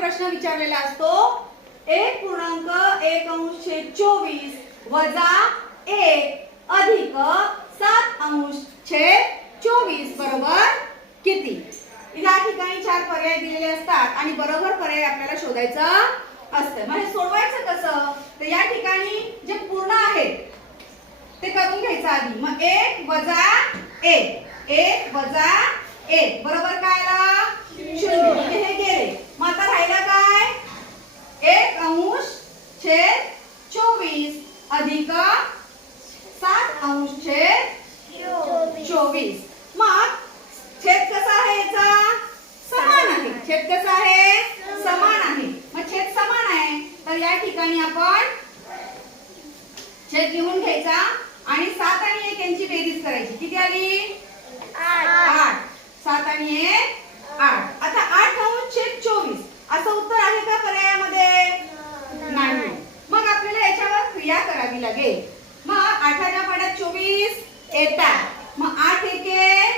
प्रश्न विचारलेला असतो 1.1 वजा 1 अधिक 7/24 बरोबर किती? या ठिकाणी 4 पर्याय दिलेले असतात आणि बरोबर पर्याय आपल्याला शोधायचा असतं. मग हे सोडवायचं कसं? तर या ठिकाणी जे पूर्ण आहे ते करून घ्यायचं आधी. मग 1 वजा 1 1 वजा 1 बरोबर काय आला? 0. म्हणजे हे गेले. मग आता राहिला काय? 1/24 अधिक 7/24. मग छेद कसा आहे याचा? समान आहे. छेद कसा आहे? समान आहे. मग छेद समान आहे तर या ठिकाणी आपण छेद घेऊन घ्यायचा आणि 7 आणि 1 यांची बेरीज करायची. किती आली? 8. 7 आणि 1 8. आता 8/24 असं उत्तर आहे का पर्यायामध्ये? नाही. मग आपल्याला याच्यावर क्रिया करावी लागेल. मग 8 च्या पाड्यात 24 येतात. मग 8 एके